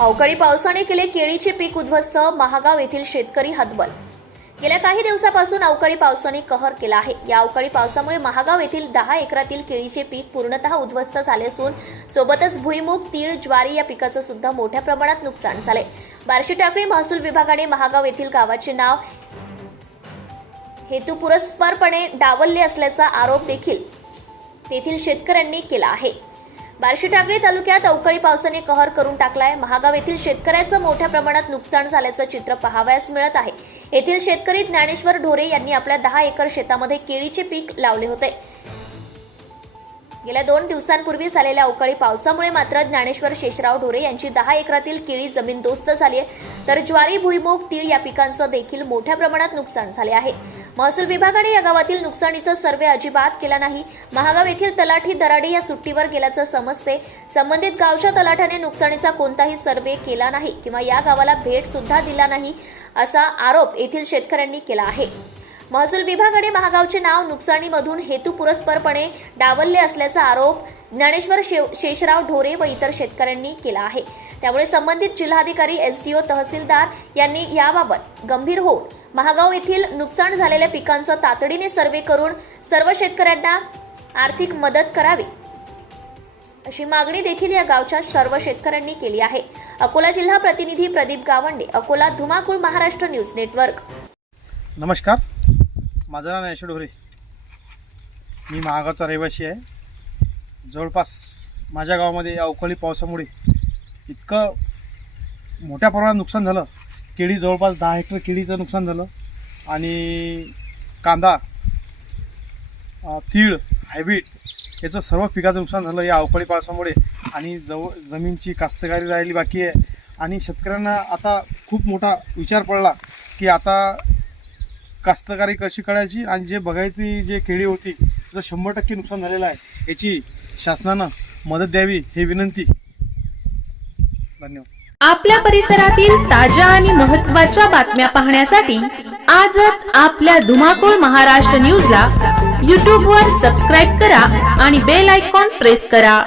अवकाळी पावसाने केले केळीचे पीक उद्ध्वस्त महागाव येथील शेतकरी हतबल. गेल्या काही दिवसापासून अवकाळी पावसाने कहर केला आहे. या अवकाळी पावसामुळे महागाव येथील दहा एकरातील केळीचे पीक पूर्णतः उद्ध्वस्त झाले असून सोबतच भुईमुग तीळ ज्वारी या पिकाचं सुद्धा मोठ्या प्रमाणात नुकसान झाले बार्शी टाकळी महसूल विभागाने महागाव येथील गावाचे नाव हेतुपुरस्परपणे डावलले असल्याचा आरोप देखील तेथील शेतकऱ्यांनी केला आहे. बार्शी ठाकरे तालुक्यात अवकाळी पावसाने कहर करून टाकलाय. महागाव येथील शेतकऱ्याचं मोठ्या प्रमाणात नुकसान झाल्याचं चित्र पाहावयास मिळत आहे. येथील शेतकरी ज्ञानेश्वर ढोरे यांनी आपल्या दहा एकर शेतामध्ये केळीचे पीक लावले होते. गेल्या दोन दिवसांपूर्वी झालेल्या अवकाळी पावसामुळे मात्र ज्ञानेश्वर शेषराव ढोरे यांची दहा एकरातील केळी जमीन दोस्त झाली आहे. तर ज्वारी भुईमूग तीळ या पिकांचं देखील मोठ्या प्रमाणात नुकसान झाले आहे. महसूल विभागाने या गावातील नुकसानीचा सर्वे अजिबात केला नाही. महागाव येथील तलाठी दराडे या सुट्टीवर गेल्याचं समजते. संबंधित गावच्या तलाठ्याने नुकसानीचा कोणताही सर्वे केला नाही किंवा या गावाला भेट सुद्धा दिला नाही असा आरोप येथील शेतकऱ्यांनी केला आहे. महसूल विभागाने महागावचे नाव नुकसानीमधून हेतुपुरस्परपणे डावलले असल्याचा आरोप ज्ञानेश्वर शेषराव ढोरे व इतर शेतकऱ्यांनी केला आहे. त्यामुळे संबंधित जिल्हाधिकारी एसडीओ तहसीलदार यांनी याबाबत गंभीर होऊन महागाव येथील नुकसान झालेल्या पिकांचं तातडीने सर्वे करून सर्व शेतकऱ्यांना आर्थिक मदत करावी अशी मागणी देखील या गावच्या सर्व शेतकऱ्यांनी केली आहे. अकोला जिल्हा प्रतिनिधी प्रदीप गावंडे अकोला धुमाकूळ महाराष्ट्र न्यूज नेटवर्क. नमस्कार. माझं नाव ज्ञानेश्वर ढोरे मी महागावचा रहिवासी आहे. जवळपास माझ्या गावामध्ये या अवकाळी पावसामुळे इतकं मोठ्या प्रमाणात नुकसान झालं. केळी जवळपास दहा हेक्टर केळीचं नुकसान झालं. आणि कांदा तीळ हायब्रीड याचं सर्व पिकाचं नुकसान झालं या अवकाळी पावसामुळे. आणि जवळ जमीनची कास्तकारी राहिली बाकी आहे. आणि शेतकऱ्यांना आता खूप मोठा विचार पडला की आता कास्तकारी कशी करायची आणि जे बघायची जे केळी होती त्याचं शंभर टक्के नुकसान झालेलं आहे. याची शासनानं मदत द्यावी हे विनंती. धन्यवाद. आपल्या परिसरातील ताज्या आणि महत्त्वाच्या बातम्या पाहण्यासाठी आजच आपल्या धुमाकूळ महाराष्ट्र न्यूजला यूट्यूबवर सबस्क्राईब करा आणि बेल आयकॉन प्रेस करा.